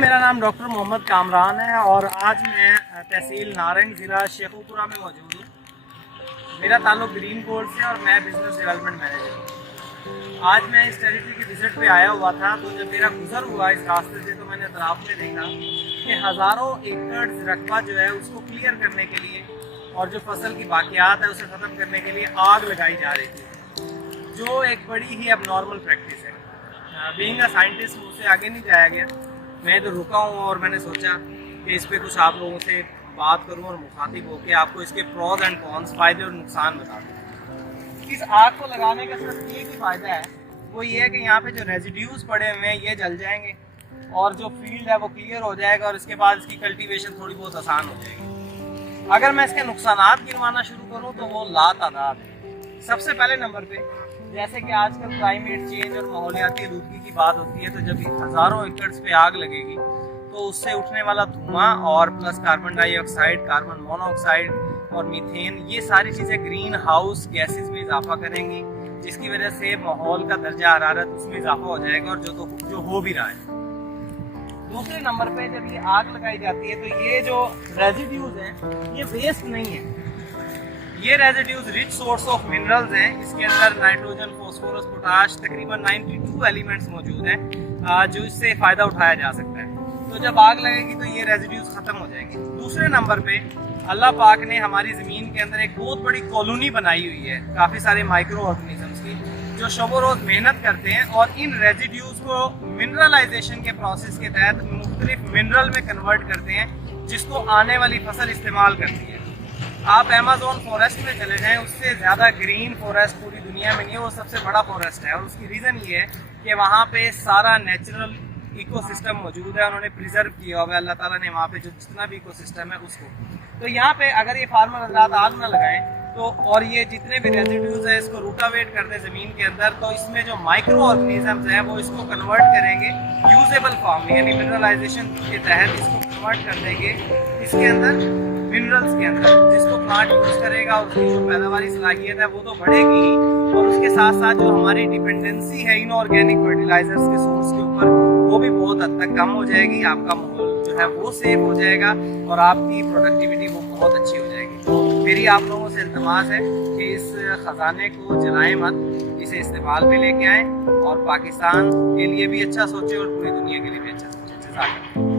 मेरा नाम डॉक्टर मोहम्मद कामरान है और आज मैं तहसील नारंग ज़िला शेखुपुरा में मौजूद हूँ। मेरा ताल्लुक ग्रीन गोल्ड से और मैं बिज़नेस डेवलपमेंट मैनेजर हूँ। आज मैं इस टेरिटरी की विज़िट पे आया हुआ था, तो जब मेरा गुजर हुआ इस रास्ते से तो मैंने अतराफ में देखा कि हज़ारों एकड़ रकबा जो है उसको क्लियर करने के लिए और जो फसल की बाकियात है उसे ख़त्म करने के लिए आग लगाई जा रही थी, जो एक बड़ी ही अब नॉर्मल प्रैक्टिस है। बीइंग अ साइंटिस्ट मुझसे आगे नहीं जाया गया, मैं तो रुका हूँ और मैंने सोचा कि इस पर कुछ आप लोगों से बात करूँ और मुखातिब होकर आपको इसके प्रॉज एंड कॉन्स, फ़ायदे और नुकसान बता दूँ। इस आग को लगाने का सिर्फ एक ही फ़ायदा है, वो ये है कि यहाँ पे जो रेजिड्यूज़ पड़े हुए हैं ये जल जाएंगे और जो फील्ड है वो क्लियर हो जाएगा और इसके बाद इसकी कल्टीवेशन थोड़ी बहुत आसान हो जाएगी। अगर मैं इसके नुकसानात गिनवाना शुरू करूँ तो वो लातादाद है। सबसे पहले नंबर पे, जैसे कि आजकल क्लाइमेट चेंज और माहौलियाती आलूदगी की बात होती है, तो जब हज़ारों एकड़ पे आग लगेगी तो उससे उठने वाला धुआं और plus carbon dioxide, carbon monoxide और मीथेन, ये सारी चीज़ें ग्रीन हाउस गैसेस में इजाफा करेंगी, जिसकी वजह से माहौल का दर्जा हरारत उसमें इजाफा हो जाएगा और जो हो भी रहा है। दूसरे नंबर पे जब ये आग लगाई जाती है तो ये जो रेजिड्यूज हैं ये वेस्ट नहीं है, ये residues rich source of minerals हैं। इसके अंदर नाइट्रोजन, फॉस्फोरस, पोटाश, तकरीबन 92 एलिमेंट्स मौजूद हैं जो इससे फ़ायदा उठाया जा सकता है। तो जब आग लगेगी तो ये रेजिड्यूज ख़त्म हो जाएंगे। दूसरे नंबर पे अल्लाह पाक ने हमारी ज़मीन के अंदर एक बहुत बड़ी कॉलोनी बनाई हुई है काफ़ी सारे माइक्रो ऑर्गेनिजम्स की, जो शबो रोज़ मेहनत करते हैं और इन रेजिड्यूज को मिनरलाइजेशन के प्रोसेस के तहत मुख्तलिफ मिनरल में कन्वर्ट करते हैं, जिसको आने वाली फसल इस्तेमाल करती है। आप अमेज़न फॉरेस्ट में चले जाएं, उससे ज़्यादा ग्रीन फॉरेस्ट पूरी दुनिया में नहीं है, वो सबसे बड़ा फॉरेस्ट है और उसकी रीज़न ये है कि वहाँ पे सारा नेचुरल इकोसिस्टम मौजूद है, उन्होंने प्रिजर्व किया हुआ है अल्लाह ताला ने वहाँ पे जो जितना भी इकोसिस्टम है उसको। तो यहाँ पे अगर ये फार्मर हज़रात आग ना लगाएं तो और ये जितने भी रेजिड्यूज है इसको रूटावेट कर दें ज़मीन के अंदर, तो इसमें जो माइक्रो ऑर्गेनिजम्स हैं वो इसको कन्वर्ट करेंगे यूजेबल फॉर्म में, यानी मिनरलाइजेशन के तहत इसको कन्वर्ट कर देंगे इसके अंदर मिनरल्स के अंदर, जिसको प्लांट यूज़ करेगा और उसकी जो पैदावारी सलाहियत है वो तो बढ़ेगी ही, और उसके साथ साथ जो हमारी डिपेंडेंसी है इनऑर्गेनिक फर्टिलाइजर्स के सोर्स के ऊपर वो भी बहुत हद तक कम हो जाएगी। आपका माहौल जो है वो सेफ हो जाएगा और आपकी प्रोडक्टिविटी वो बहुत अच्छी हो जाएगी। तो मेरी आप लोगों से इल्तमास है कि इस ख़जाने को जलाएं मत, इसे इस्तेमाल में लेके आएँ और पाकिस्तान के लिए भी अच्छा सोचें और पूरी दुनिया के लिए भी अच्छा सोचें।